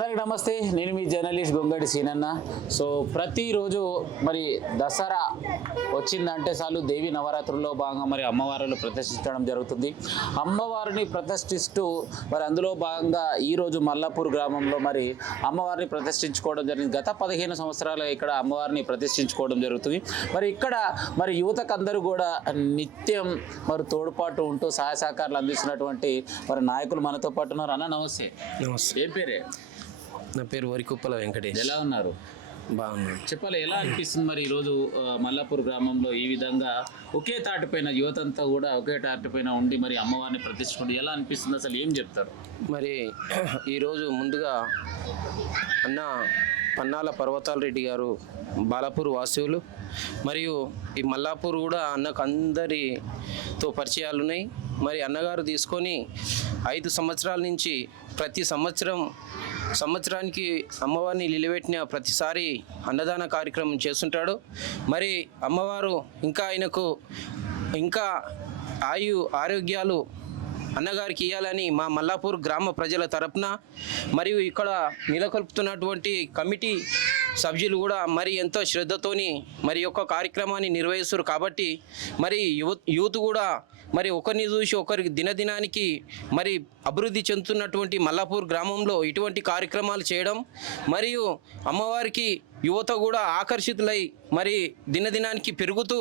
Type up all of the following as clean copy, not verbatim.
అందరికి నమస్తే. నేను మీ జర్నలిస్ట్ గొంగడి సీనన్న. సో ప్రతిరోజు మరి దసరా వచ్చిందంటే చాలు దేవి నవరాత్రుల్లో భాగంగా మరి అమ్మవారిని ప్రతిష్ఠించడం జరుగుతుంది. అమ్మవారిని ప్రతిష్ఠిస్తూ మరి అందులో భాగంగా ఈరోజు మల్లాపూర్ గ్రామంలో మరి అమ్మవారిని ప్రతిష్ఠించుకోవడం జరిగింది. గత 15 సంవత్సరాలుగా ఇక్కడ అమ్మవారిని ప్రతిష్ఠించుకోవడం జరుగుతుంది. మరి ఇక్కడ మరి యువతకు అందరూ కూడా నిత్యం మరి తోడ్పాటు ఉంటూ సహాయ సహకారాలు అందిస్తున్నటువంటి మరి నాయకులు మనతో పాటు ఉన్నారు. అన్న నమస్తే. నమస్తే. ఏం పేరే? నా పేరు వరికుప్పల వెంకటేష్. ఎలా ఉన్నారు? బాగున్నాను. చెప్పాలి, ఎలా అనిపిస్తుంది మరి ఈరోజు మల్లాపూర్ గ్రామంలో ఈ విధంగా ఒకే తాటిపైన యువతంతా కూడా ఒకే తాటిపైన ఉండి మరి అమ్మవారిని ప్రతిష్ఠించుకుంటే ఎలా అనిపిస్తుంది? అసలు ఏం చెప్తారు? మరి ఈరోజు ముందుగా అన్న పన్నాల పర్వతాల రెడ్డి గారు బాలాపూర్ వాస్తవులు, మరియు ఈ మల్లాపూర్ కూడా అన్నకు అందరితో పరిచయాలు ఉన్నాయి. మరి అన్నగారు తీసుకొని 5 సంవత్సరాల నుంచి ప్రతి సంవత్సరానికి అమ్మవారిని నిలబెట్టిన ప్రతిసారి అన్నదాన కార్యక్రమం చేస్తుంటాడు. మరి అమ్మవారు ఇంకా ఆయనకు ఇంకా ఆరోగ్యాలు అన్నగారికి ఇవ్వాలని మా మల్లాపూర్ గ్రామ ప్రజల తరపున మరియు ఇక్కడ నెలకొల్పుతున్నటువంటి కమిటీ సభ్యులు కూడా మరి ఎంతో శ్రద్ధతోని మరి యొక్క కార్యక్రమాన్ని నిర్వహిస్తారు. కాబట్టి మరి యూత్ కూడా మరి ఒకరిని చూసి ఒకరికి దినదినానికి మరి అభివృద్ధి చెందుతున్నటువంటి మల్లాపూర్ గ్రామంలో ఇటువంటి కార్యక్రమాలు చేయడం మరియు అమ్మవారికి యువత కూడా ఆకర్షితులై మరి దినదినానికి పెరుగుతూ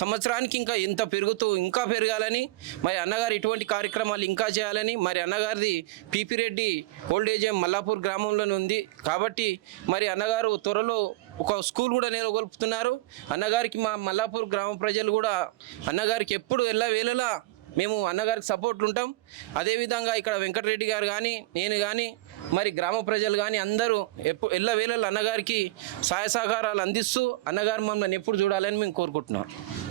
సంవత్సరానికి ఇంకా పెరగాలని మరి అన్నగారు ఇటువంటి కార్యక్రమాలు ఇంకా చేయాలని మరి అన్నగారిది పీపీ రెడ్డి ఓల్డేజ్ మల్లాపూర్ గ్రామంలోనే ఉంది. కాబట్టి మరి అన్నగారు త్వరలో ఒక స్కూల్ కూడా నెలకొల్పుతున్నారు. అన్నగారికి మా మల్లాపూర్ గ్రామ ప్రజలు కూడా అన్నగారికి ఎప్పుడు వేళలా మేము అన్నగారికి సపోర్ట్లు ఉంటాం. అదేవిధంగా ఇక్కడ వెంకటరెడ్డి గారు కానీ నేను కానీ మరి గ్రామ ప్రజలు కానీ అందరూ వేళల్లో అన్నగారికి సహాయ సహకారాలు అందిస్తూ అన్నగారు మమ్మల్ని ఎప్పుడు చూడాలని మేము కోరుకుంటున్నాం.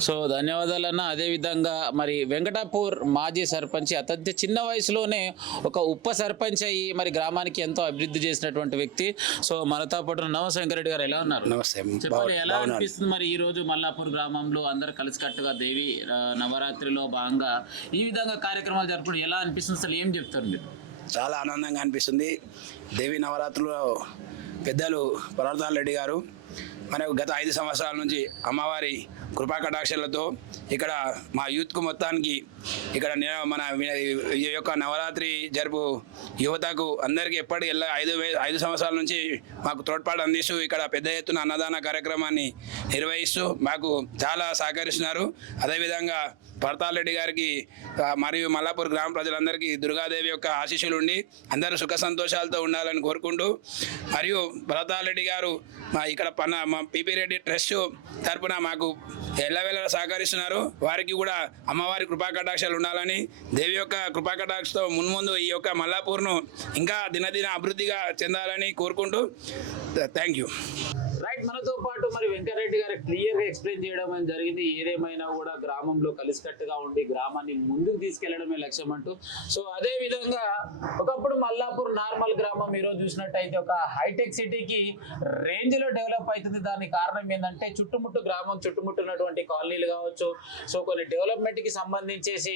సో ధన్యవాదాలు అన్న. అదేవిధంగా మరి వెంకటాపూర్ మాజీ సర్పంచ్ అత్యంత చిన్న వయసులోనే ఒక ఉప సర్పంచ్ అయ్యి మరి గ్రామానికి ఎంతో అభివృద్ధి చేసినటువంటి వ్యక్తి. సో మనతో పాటు నమస్తే వెంకటరెడ్డి గారు, ఎలా ఉన్నారు? నమస్తే. చెప్పండి, ఎలా అనిపిస్తుంది మరి ఈ రోజు మల్లాపూర్ గ్రామంలో అందరు కలిసికట్టుగా దేవి నవరాత్రిలో భాగంగా ఈ విధంగా కార్యక్రమాలు జరుపుకోవడం ఎలా అనిపిస్తుంది? అసలు ఏం చెప్తారు మీరు? చాలా ఆనందంగా అనిపిస్తుంది. దేవి నవరాత్రుల్లో పెద్దలు పర్వతాల రెడ్డి గారు మనకు గత 5 సంవత్సరాల నుంచి అమ్మవారి కృపా కటాక్షలతో ఇక్కడ మా యూత్కు మొత్తానికి ఇక్కడ మన ఈ యొక్క నవరాత్రి జరుపు యువతకు అందరికీ ఎప్పటికీ 5 సంవత్సరాల నుంచి మాకు తోడ్పాటు అందిస్తూ ఇక్కడ పెద్ద ఎత్తున అన్నదాన కార్యక్రమాన్ని నిర్వహిస్తూ మాకు చాలా సహకరిస్తున్నారు. అదేవిధంగా పర్వతాల రెడ్డి గారికి మరియు మల్లాపూర్ గ్రామ ప్రజలందరికీ దుర్గాదేవి యొక్క ఆశీస్సులు ఉండి అందరూ సుఖ సంతోషాలతో ఉండాలని కోరుకుంటూ, మరియు పర్వతాల రెడ్డి గారు ఇక్కడ మా పీపీ రెడ్డి ట్రస్ట్ తరపున మాకు ఎల్లవేళలా సహకరిస్తున్నారు. వారికి కూడా అమ్మవారి కృపా కటాక్షాలు ఉండాలని, దేవి యొక్క కృపా కటాక్షతో మున్ముందు ఈ యొక్క మల్లాపూర్ను ఇంకా దినదిన అభివృద్ధిగా చెందాలని కోరుకుంటూ థ్యాంక్ యూ. రైట్, మనతో పాటు మరి వెంకటరెడ్డి గారు క్లియర్గా ఎక్స్ప్లెయిన్ చేయడం జరిగింది. ఏదేమైనా కూడా గ్రామంలో కలిసికట్టుగా ఉండి గ్రామాన్ని ముందుకు తీసుకెళ్లడమే లక్ష్యం అంటూ. సో అదే విధంగా ఒకప్పుడు మల్లాపూర్ నార్మల్ గ్రామం ఈరోజు చూసినట్టయితే ఒక హైటెక్ సిటీకి రేంజ్లో డెవలప్ అవుతుంది. దానికి కారణం ఏంటంటే గ్రామం చుట్టుముట్టున్నటువంటి కాలనీలు కావచ్చు. సో కొన్ని డెవలప్మెంట్కి సంబంధించేసి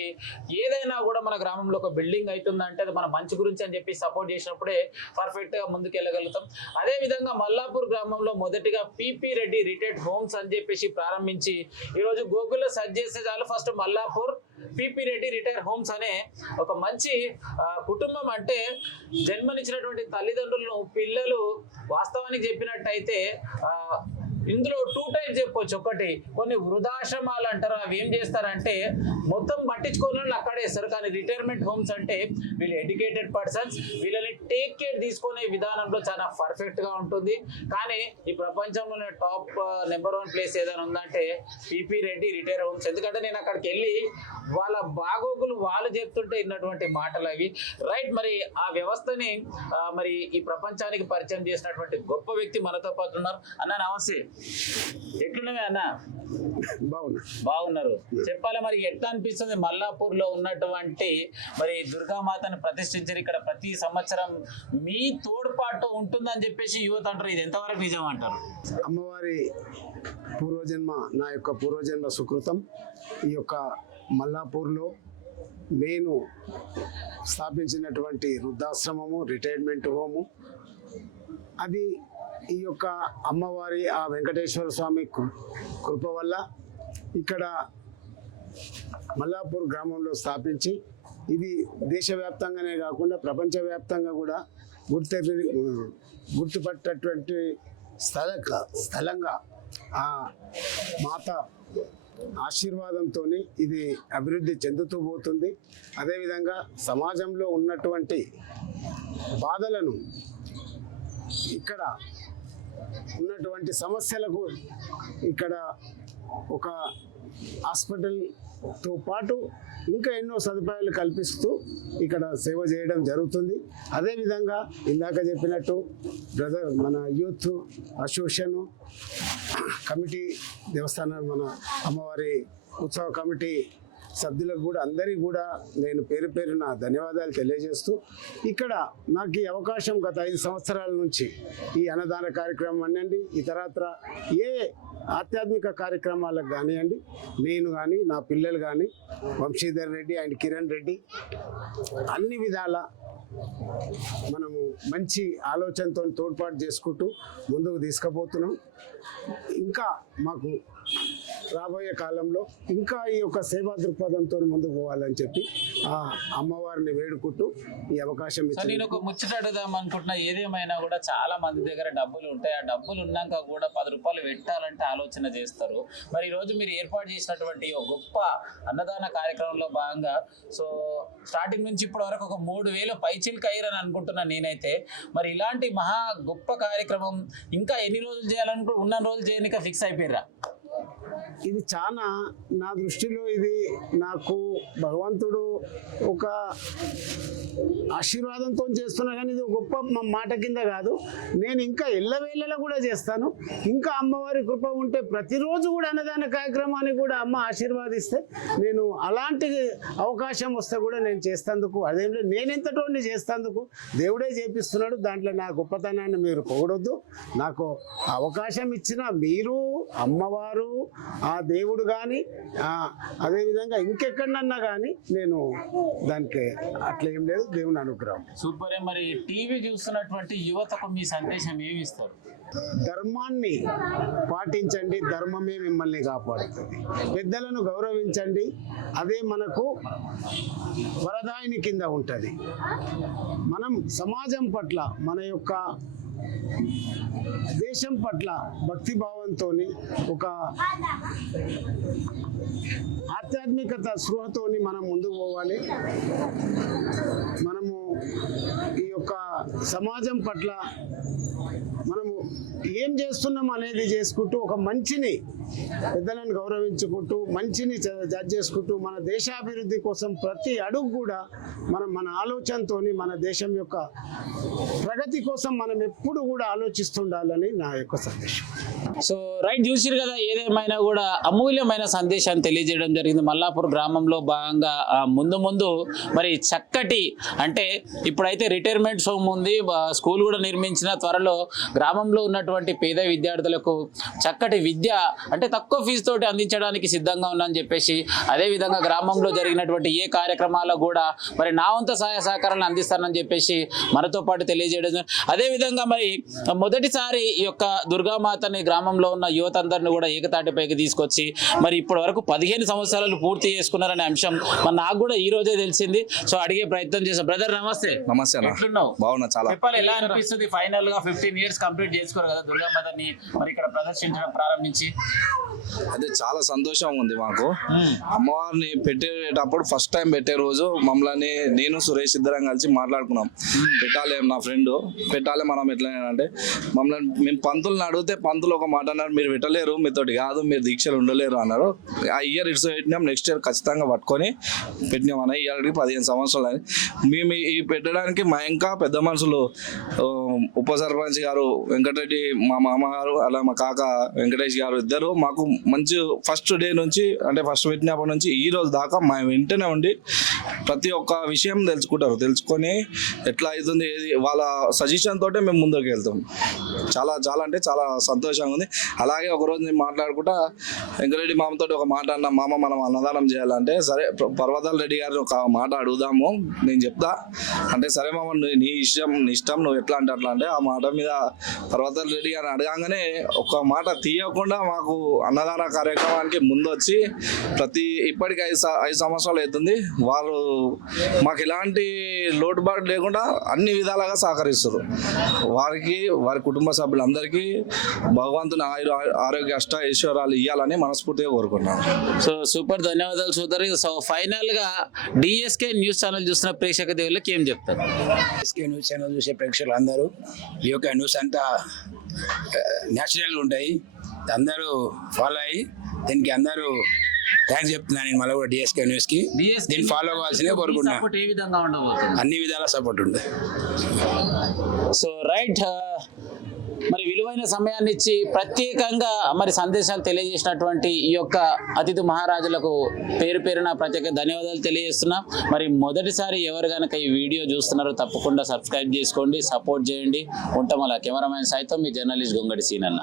ఏదైనా కూడా మన గ్రామంలో ఒక బిల్డింగ్ అవుతుందంటే అది మన మంచి గురించి అని చెప్పి సపోర్ట్ చేసినప్పుడే పర్ఫెక్ట్గా ముందుకు వెళ్ళగలుగుతాం. అదేవిధంగా మల్లాపూర్ గ్రామంలో మొదటిగా పీపీ రెడ్డి రిటైర్డ్ హోమ్స్ అని చెప్పేసి ప్రారంభించి ఈరోజు గూగుల్లో సెర్చ్ చేస్తే చాలు first Mallapur PP Reddy retire homes అనే ఒక మంచి కుటుంబం. అంటే జన్మనిచ్చినటువంటి తల్లిదండ్రులను పిల్లలు వాస్తవానికి చెప్పినట్టయితే ఇందులో 2 టైప్స్ చెప్పొచ్చు. ఒకటి కొన్ని వృద్ధాశ్రమాలు అంటారు, అవి ఏం చేస్తారంటే మొత్తం పట్టించుకోవాలని అక్కడే వేస్తారు. కానీ రిటైర్మెంట్ హోమ్స్ అంటే వీళ్ళు ఎడ్యుకేటెడ్ పర్సన్స్, వీళ్ళని టేక్ కేర్ తీసుకునే విధానంలో చాలా పర్ఫెక్ట్గా ఉంటుంది. కానీ ఈ ప్రపంచంలోనే టాప్ నెంబర్ 1 ప్లేస్ ఏదైనా ఉందంటే పీపీ రెడ్డి రిటైర్ హోమ్స్. ఎందుకంటే నేను అక్కడికి వెళ్ళి వాళ్ళ బాగోగులు వాళ్ళు చెప్తుంటే విన్నటువంటి మాటలు అవి. రైట్, మరి ఆ వ్యవస్థని మరి ఈ ప్రపంచానికి పరిచయం చేసినటువంటి గొప్ప వ్యక్తి మనతో పాటు ఉన్నారు. అన్న నమస్తే, ఎట్లున్నావే అన్న? బాగున్నారు. చెప్పాలి, మరి ఎట్లా అనిపిస్తుంది మల్లాపూర్ లో ఉన్నటువంటి మరి దుర్గామాతను ప్రతిష్ఠించారు ఇక్కడ ప్రతి సంవత్సరం మీ తోడ్పాటు ఉంటుందని చెప్పేసి యువత అంటారు, ఇది ఎంతవరకు నిజం అంటారు? అమ్మవారి పూర్వజన్మ, నా యొక్క పూర్వజన్మ సుకృతం. ఈ యొక్క మల్లాపూర్లో నేను స్థాపించినటువంటి వృద్ధాశ్రమము, రిటైర్మెంట్ హోము అది ఈ యొక్క అమ్మవారి ఆ వెంకటేశ్వర స్వామి కృప వల్ల ఇక్కడ మల్లాపూర్ గ్రామంలో స్థాపించి ఇది దేశవ్యాప్తంగానే కాకుండా ప్రపంచవ్యాప్తంగా కూడా గుర్తుపట్టేటువంటి స్థలంగా ఆ మాత ఆశీర్వాదంతో ఇది అభివృద్ధి చెందుతూ పోతుంది. అదేవిధంగా సమాజంలో ఉన్నటువంటి బాధలను, ఇక్కడ ఉన్నటువంటి సమస్యలకు ఇక్కడ ఒక హాస్పిటల్తో పాటు ఇంకా ఎన్నో సదుపాయాలు కల్పిస్తూ ఇక్కడ సేవ చేయడం జరుగుతుంది. అదేవిధంగా ఇందాక చెప్పినట్టు బ్రదర్ మన యూత్ అసోసియేషన్ కమిటీ, దేవస్థానం మన అమ్మవారి ఉత్సవ కమిటీ సభ్యులకు కూడా అందరికీ కూడా నేను పేరు పేరున ధన్యవాదాలు తెలియజేస్తూ, ఇక్కడ నాకు ఈ అవకాశం గత 5 సంవత్సరాల నుంచి ఈ అన్నదాన కార్యక్రమం అనండి, ఇతరత్ర ఏ ఆధ్యాత్మిక కార్యక్రమాలకు కానివ్వండి, నేను కానీ నా పిల్లలు కానీ వంశీధర్ రెడ్డి అండ్ కిరణ్ రెడ్డి అన్ని విధాల మనము మంచి ఆలోచనతో తోడ్పాటు చేసుకుంటూ ముందుకు తీసుకుపోతున్నాం. ఇంకా మాకు రాబోయే కాలంలో ఇంకా ఈ యొక్క సేవా దృక్పథంతో ముందుకు పోవాలని చెప్పి ఆ అమ్మవారిని వేడుకుంటూ ఈ అవకాశం ఇచ్చింది. నేను ఒక ముచ్చట అడుగుదాం అనుకుంటున్నా. ఏదేమైనా కూడా చాలా మంది దగ్గర డబ్బులు ఉంటాయి. ఆ డబ్బులు ఉన్నాక కూడా 10 రూపాయలు పెట్టాలంటే ఆలోచన చేస్తారు. మరి ఈరోజు మీరు ఏర్పాటు చేసినటువంటి ఒక గొప్ప అన్నదాన కార్యక్రమంలో భాగంగా సో స్టార్టింగ్ నుంచి ఇప్పటి వరకు ఒక 3000 పైచిల్కి అయ్యారని అనుకుంటున్నాను నేనైతే. మరి ఇలాంటి మహా గొప్ప కార్యక్రమం ఇంకా ఎన్ని రోజులు చేయాలనుకో ఉన్న రోజులు చేయనిక ఫిక్స్ అయిపోయారా? ఇది చాలా నా దృష్టిలో ఇది నాకు భగవంతుడు ఒక ఆశీర్వాదంతో చేస్తున్నా, కానీ ఇది గొప్ప మాట కింద కాదు. నేను ఇంకా ఎల్లవేళలా కూడా చేస్తాను. ఇంకా అమ్మవారి కృప ఉంటే ప్రతిరోజు కూడా అన్నదాన కార్యక్రమాన్ని కూడా అమ్మ ఆశీర్వాదిస్తే నేను అలాంటి అవకాశం వస్తే కూడా నేను చేస్తందుకు, అదేం లేదు నేనెంతటోని చేస్తందుకు దేవుడే చేపిస్తున్నాడు. దాంట్లో నా గొప్పతనాన్ని మీరు పొగడొద్దు. నాకు అవకాశం ఇచ్చిన మీరు, అమ్మవారు, ఆ దేవుడు కానీ అదేవిధంగా ఇంకెక్కడన్నా కానీ నేను దానికి అట్లా ఏం లేదు, దేవుని అనుగ్రహం. సూపర్. మరి టీవీ చూస్తున్నటువంటి యువతకు మీ సందేశం ఏమి ఇస్తారు? ధర్మాన్ని పాటించండి, ధర్మమే మిమ్మల్ని కాపాడుతుంది. పెద్దలను గౌరవించండి, అదే మనకు వరదాయిని కింద ఉంటుంది. మనం సమాజం పట్ల, మన యొక్క దేశం పట్ల భక్తిభావంతో, ఒక ఆధ్యాత్మికత స్పృహతోని మనం ముందుకు పోవాలి. మనము ఈ యొక్క సమాజం పట్ల మనము ఏం చేస్తున్నాం అనేది చేసుకుంటూ, ఒక మంచిని పెద్దలను గౌరవించుకుంటూ, మంచిని జడ్జ్ చేసుకుంటూ, మన దేశాభివృద్ధి కోసం ప్రతి అడుగు కూడా మన ఆలోచనతో మన దేశం యొక్క ప్రగతి కోసం మనం ఎప్పుడు కూడా ఆలోచిస్తుండాలని నా యొక్క సందేశం. సో రైట్, చూసిరు కదా. ఏదేమైనా కూడా అమూల్యమైన సందేశాన్ని తెలియజేయడం జరిగింది. మల్లాపూర్ గ్రామంలో భాగంగా ముందు ముందు మరి చక్కటి, అంటే ఇప్పుడైతే రిటైర్మెంట్ హోమ్ ఉంది, స్కూల్ కూడా నిర్మించిన, త్వరలో గ్రామంలో ఉన్నటువంటి పేద విద్యార్థులకు చక్కటి విద్య అంటే తక్కువ ఫీజు తోటి అందించడానికి సిద్ధంగా ఉన్నానని చెప్పేసి, అదేవిధంగా గ్రామంలో జరిగినటువంటి ఏ కార్యక్రమాల్లో కూడా మరి నా వంతు సహాయ సహకారాలను అందిస్తానని చెప్పేసి మనతో పాటు తెలియజేయడం. అదేవిధంగా మరి మొదటిసారి ఈ యొక్క దుర్గామాతని గ్రామంలో ఉన్న యువత అందరిని కూడా ఏకతాటిపైకి తీసుకొచ్చి మరి ఇప్పటి వరకు 15 సంవత్సరాలు పూర్తి చేసుకున్నారనే అంశం మరి నాకు కూడా ఈ రోజే తెలిసింది. సో అడిగే ప్రయత్నం చేశాను. బ్రదర్ నమస్తే. నమస్తే అన్న. ఎట్లున్నావు? బాగున్నా. చాలా చెప్పాలి, ఎలా అనిపిస్తుంది ఫైనల్ గా 15 years కంప్లీట్ చేసుకోరు కదా దుర్గామాతని మరి ఇక్కడ ప్రదర్శించడం ప్రారంభించి? అదే చాలా సంతోషంగా ఉంది మాకు. అమ్మవారిని పెట్టేటప్పుడు ఫస్ట్ టైం పెట్టే రోజు మమ్మల్ని నేను సురేష్ ఇద్దరం కలిసి మాట్లాడుకున్నాం, పెట్టాలి నా ఫ్రెండ్ పెట్టాలి మనం ఎట్లా అంటే, మమ్మల్ని మేము పంతులను అడిగితే పంతులు ఒక మాట అన్నారు, మీరు పెట్టలేరు, మీతోటి కాదు, మీరు దీక్షలు ఉండలేరు అన్నారు. ఆ ఇయర్ ఇట్స్ పెట్టినాం, నెక్స్ట్ ఇయర్ ఖచ్చితంగా పట్టుకొని పెట్టినాం అన్న. ఇయర్కి 15 సంవత్సరాలు అని మేము ఈ పెట్టడానికి మా ఇంకా పెద్ద మనుషులు ఉప సర్పంచ్ గారు వెంకటరెడ్డి, మా మామగారు, అలా మా కాక వెంకటేష్ గారు ఇద్దరు మాకు మంచి ఫస్ట్ డే నుంచి, అంటే ఫస్ట్ పెట్టినప్పటి నుంచి ఈ రోజు దాకా మా వెంటనే ఉండి ప్రతి ఒక్క విషయం తెలుసుకొని ఎట్లా అవుతుంది ఏది వాళ్ళ సజెషన్ తోటే మేము ముందుకు వెళ్తాం. చాలా చాలా అంటే చాలా సంతోషంగా ఉంది. అలాగే ఒకరోజు నేను మాట్లాడుకుంటా వెంకటరెడ్డి మామతో ఒక మాట అన్నా, మామ మనం అన్నదానం చేయాలంటే, సరే పర్వతాల రెడ్డి గారిని ఒక మాట అడుగుదాము, నేను చెప్తా అంటే, సరే మామ నీ ఇష్టం నువ్వు ఎట్లా అంటే అట్లా అంటే ఆ మాట మీద పర్వతాల రెడ్డి గారిని అడగంగానే ఒక మాట తీయకుండా మాకు అన్నదాన కార్యక్రమానికి ముందు వచ్చి ఇప్పటికి 5 సంవత్సరాలు అవుతుంది. వారు మాకు ఎలాంటి లోటుబాటు లేకుండా అన్ని విధాలుగా సహకరిస్తారు. వారి కుటుంబ సభ్యులందరికీ భగవంతుని ఆరోగ్య అష్ట ఐశ్వర్యాలు ఇవ్వాలని మనస్ఫూర్తిగా కోరుకున్నాను. సో సూపర్, ధన్యవాదాలు సోదరి. సో ఫైనల్ గా డిఎస్కే న్యూస్ ఛానల్ చూసిన ప్రేక్షక దేవుళ్ళకి ఏం చెప్తారు? ఎస్కే న్యూస్ ఛానల్ చూసే ప్రేక్షకులు అందరూ ఈ యొక్క న్యూస్ అంతా న్యాచురల్గా ఉంటాయి, అందరూ ఫాలో అయ్యి దీనికి అందరూ థ్యాంక్స్ చెప్తున్నాను. నేను మళ్ళీ కూడా డిఎస్కే న్యూస్కి దీన్ని ఫాలో అవ్వాల్సిందే కోరుకుంటున్నాను. సపోర్ట్ ఏ విధంగా ఉండబోతుంది? అన్ని విధాల సపోర్ట్ ఉంటుంది. సో రైట్, మరి విలువైన సమయాన్ని ఇచ్చి ప్రత్యేకంగా మరి సందేశాలు తెలియజేసినటువంటి ఈ యొక్క అతిథి మహారాజులకు పేరు పేరున ప్రత్యేక ధన్యవాదాలు తెలియజేస్తున్నాం. మరి మొదటిసారి ఎవరు కనుక ఈ వీడియో చూస్తున్నారో తప్పకుండా సబ్స్క్రైబ్ చేసుకోండి, సపోర్ట్ చేయండి. ఉంటాం అలా. కెమెరామెన్ సైతం మీ జర్నలిస్ట్ గొంగడి సీనన్న.